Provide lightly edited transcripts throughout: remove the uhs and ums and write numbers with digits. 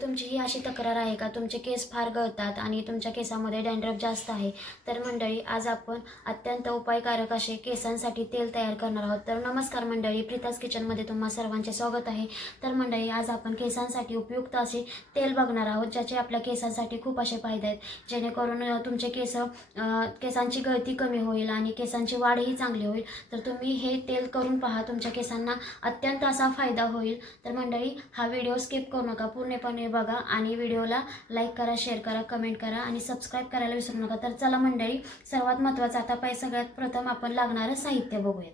तुमची ही अशी तक्रार आहे का, तुमचे केस फार गळतात आणि तुमच्या केसामध्ये डॅन्ड्रफ जास्त आहे, तर मंडळी आज आपण अत्यंत उपायकारक असे केसांसाठी तेल तयार करणार आहोत. तर नमस्कार मंडळी, प्रीताज किचनमध्ये तुम्हा सर्वांचे स्वागत आहे. तर मंडळी आज आपण केसांसाठी उपयुक्त असे तेल बघणार आहोत, ज्याचे आपल्या केसांसाठी खूप असे फायदे आहेत, जेणेकरून तुमचे केसांची गळती कमी होईल आणि केसांची वाढही चांगली होईल. तर तुम्ही हे तेल करून पहा, तुमच्या केसांना अत्यंत असा फायदा होईल. तर मंडळी हा व्हिडिओ स्किप करू नका, पूर्णपणे बघा आणि व्हिडिओला लाईक करा, शेअर करा, कमेंट करा आणि सबस्क्राईब करायला विसरू नका. तर चला मंडळी, सर्वात महत्त्वाचं आता सगळ्यात प्रथम आपण लागणारं साहित्य बघूयात.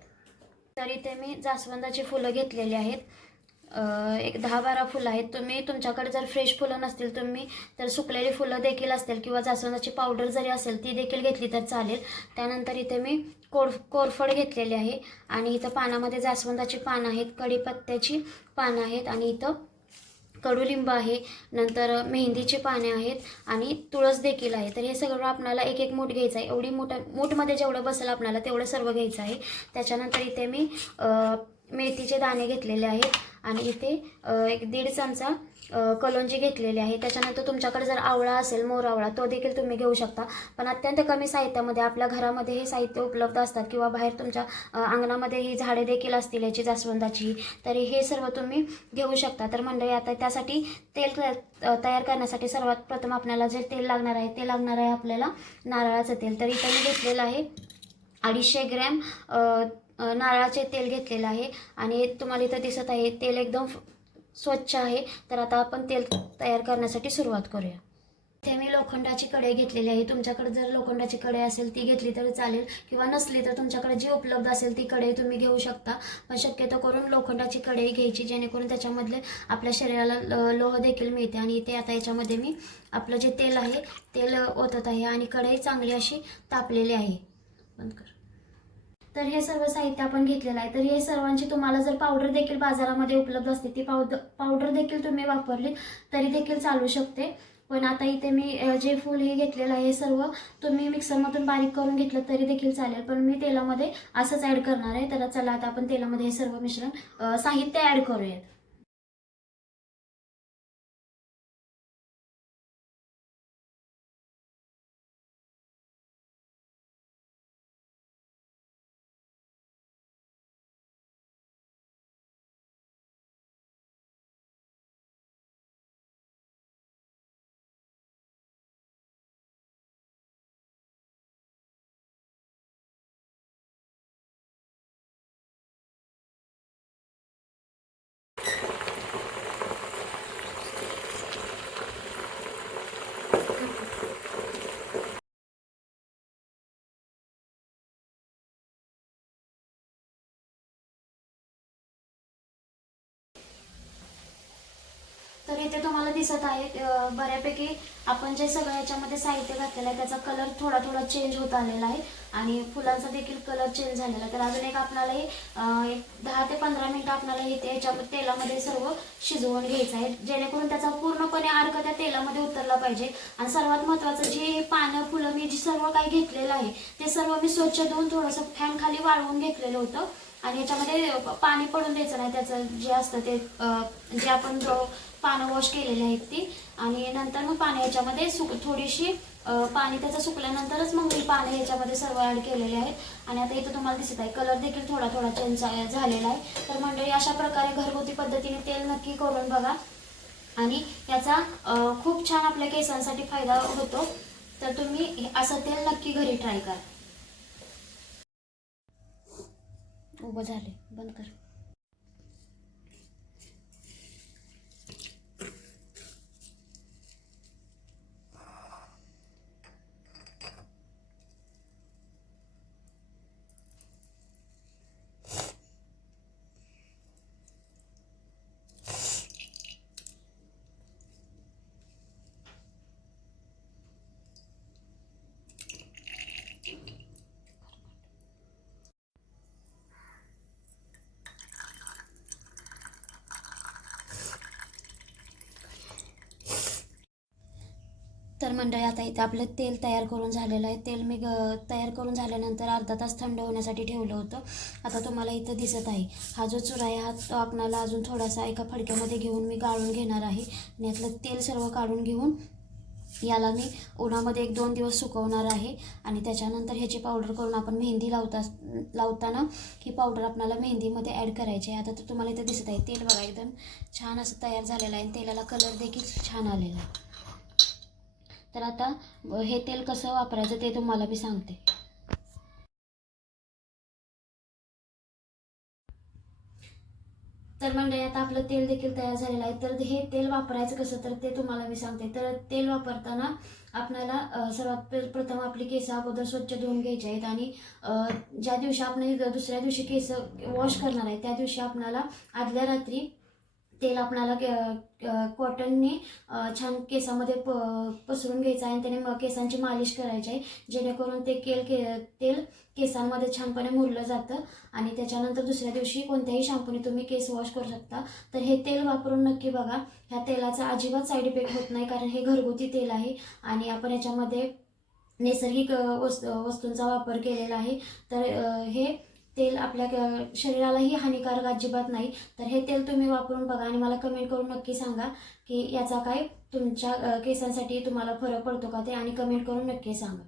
तर इथे मी जास्वंदाची फुलं घेतलेली आहेत. एक 10-12 फुलं आहेत. तुमच्याकडे जर फ्रेश फुलं नसतील तर सुकलेली फुलं देखील असतील किंवा जास्वंदाची पावडर जरी असेल ती देखील घेतली तर चालेल. त्यानंतर इथे मी कोरफड घेतलेली आहे आणि इथं पानामध्ये जास्वंदाची पानं आहेत, कढीपत्त्याची पानं आहेत आणि इथं कडुलिंब आहे, नंतर मेहंदीची पाने आहेत आणि तुळस देखील आहे. तर हे सगळं आपल्याला एक एक मूठ घ्यायचं आहे. एवढी मूठमध्ये जेवढं बसेल आपल्याला तेवढं सर्व घ्यायचं आहे. त्याच्यानंतर इथे मी मेथीचे दाणे घेतलेले आहेत आणि इथे एक 1.5 चमचा कलोंजी घेतलेली आहे. त्याच्यानंतर तुमच्याकडे जर आवळा असेल, मोर आवळा, तो देखील तुम्ही घेऊ शकता. पण अत्यंत कमी साहित्यामध्ये आपल्या घरामध्ये हे साहित्य उपलब्ध असतात किंवा बाहेर तुमच्या अंगणामध्ये ही झाडे देखील असतील याची जास्वंदाची, तर हे सर्व तुम्ही घेऊ शकता. तर मंडळी आता त्यासाठी तेल तयार करण्यासाठी सर्वात प्रथम आपल्याला जे तेल लागणार आहे ते लागणार आहे आपल्याला नारळाचं तेल. तर इथं मी घेतलेलं आहे 250 ग्रॅम नारळाचे तेल घेतलेलं आहे आणि तुम्हाला इथं दिसत आहे तेल एकदम स्वच्छ आहे. तर आता आपण तेल तयार करण्यासाठी सुरुवात करूया. इथे मी लोखंडाची कढई घेतलेली आहे. तुमच्याकडे जर लोखंडाची कढई असेल ती घेतली तर चालेल किंवा नसली तर तुमच्याकडे जी उपलब्ध असेल ती कढई तुम्ही घेऊ शकता. पण शक्यतो करून लोखंडाची कढई घ्यायची, जेणेकरून त्याच्यामधले आपल्या शरीराला लोह देखील मिळते. आणि इथे आता याच्यामध्ये मी आपलं जे तेल आहे तेल ओतत आहे आणि कढई चांगली अशी तापलेली आहे. बंद कर. तर हे सर्व साहित्य आपण घेतलेलं आहे. तर हे सर्वांची तुम्हाला जर पावडर देखील बाजारामध्ये उपलब्ध असते, ती पावडर देखील तुम्ही वापरली तरी देखील चालू शकते. पण आता इथे मी जे फूल हे घेतलेलं आहे हे सर्व तुम्ही मिक्सरमधून बारीक करून घेतलं तरी देखील चालेल, पण मी तेलामध्ये असंच ॲड करणार आहे. तर चला आता आपण तेलामध्ये हे सर्व मिश्रण साहित्य ॲड करूयात. तर इथे तुम्हाला दिसत आहे बऱ्यापैकी आपण जे सगळं याच्यामध्ये साहित्य घातलेलं आहे त्याचा कलर थोडा थोडा चेंज होत आलेला आहे आणि फुलांचा देखील कलर चेंज झालेला आहे. तर अजून एक आपल्याला हे 10 ते 15 मिनिटं आपल्याला हे याच्यामध्ये तेलामध्ये सर्व शिजवून घ्यायचं आहे, जेणेकरून त्याचा पूर्णपणे अर्क त्या तेलामध्ये उतरला पाहिजे. आणि सर्वात महत्त्वाचं जे पानं फुलं मी जे सर्व काही घेतलेलं आहे ते सर्व मी स्वच्छ धुवून थोडंसं फॅन खाली वाळवून घेतलेलं होतं. आणि याच्यामध्ये पाणी पडून द्यायचं नाही, त्याचं जे असतं ते जे आपण पानं वॉश केलेली आहेत ती. आणि नंतर मग पाणी याच्यामध्ये थोडीशी पाणी त्याचं सुकल्यानंतरच मग मी पाणी याच्यामध्ये सर्व ॲड केलेले आहेत. आणि आता इथं तुम्हाला दिसत आहे कलर देखील थोडा थोडा चेंज झालेला आहे. तर मंडळी अशा प्रकारे घरगुती पद्धतीने तेल नक्की करून बघा आणि याचा खूप छान आपल्या केसांसाठी फायदा होतो. तर तुम्ही असं तेल नक्की घरी ट्राय करा. उभं झाले, बंद कर. तर मंडळी आता इथे आपलं तेल तयार करून झालेलं आहे. तेल मी तयार करून झाल्यानंतर अर्धा तास थंड होण्यासाठी ठेवलं होतं. आता तुम्हाला इथं दिसत आहे हा जो चुरा आहे हा तो आपणाला अजून थोडासा एका फडक्यामध्ये घेऊन मी गाळून घेणार आहे आणि यातलं तेल सर्व काढून घेऊन याला मी उन्हामध्ये 1-2 दिवस सुकवणार आहे आणि त्याच्यानंतर ह्याची पावडर करून आपण मेहंदी लावताना ही पावडर आपल्याला मेहंदीमध्ये ॲड करायची आहे. आता तर तुम्हाला इथं दिसत आहे तेल बघा एकदम छान असं तयार झालेलं आहे आणि तेलाला कलर देखील छान आलेला आहे. तर आता हे तेल कसं वापरायचं ते तुम्हाला मी सांगते. तर मंडळी आता आपलं तेल देखील तयार झालेलं आहे. तर हे तेल वापरायचं कसं तर ते तुम्हाला मी सांगते. तर तेल वापरताना आपल्याला सर्वात प्रथम आपली केस अगोदर स्वच्छ धुवून घ्यायची आहेत आणि ज्या दिवशी आपण दुसऱ्या दिवशी केस वॉश करणार आहे त्या दिवशी आपल्याला आदल्या रात्री तेल आपल्याला कॉटनने छान केसामध्ये पसरून घ्यायचं आहे आणि त्याने केसांची मालिश करायची आहे जेणेकरून ते तेल केसांमध्ये छानपणे मुरलं जातं आणि त्याच्यानंतर दुसऱ्या दिवशी कोणत्याही शॅम्पूने तुम्ही केस वॉश करू शकता. तर हे तेल वापरून नक्की बघा. ह्या तेलाचा अजिबात साईड इफेक्ट होत नाही कारण हे घरगुती तेल आहे आणि आपण याच्यामध्ये नैसर्गिक वस्तूंचा वापर केलेला आहे. तर हे तेल आपल्या शरीरालाही हानिकारक अजिबात नाही. तर हे तेल तुम्ही वापरून बघा आणि मला कमेंट करून नक्की सांगा की याचा काय तुमच्या केसांसाठी तुम्हाला फरक पडतो का ते आणि कमेंट करून नक्की सांगा.